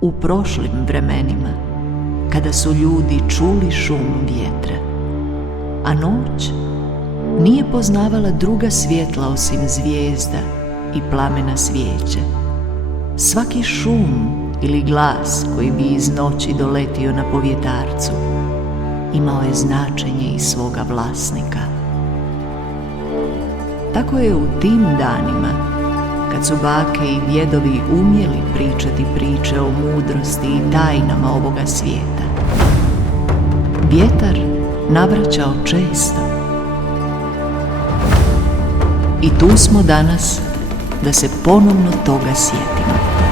u prošlim vremenima, kada su ljudi čuli šum vjetra, a noć nije poznavala druga svjetla osim zvijezda i plamena svijeće. Svaki šum ili glas koji bi iz noći doletio na povjetarcu imao je značenje i svoga vlasnika. Tako je u tim danima, kad su bake i djedovi umjeli pričati priče o mudrosti i tajnama ovoga svijeta, vjetar navraćao često. I tu smo danas da se ponovno toga sjetimo.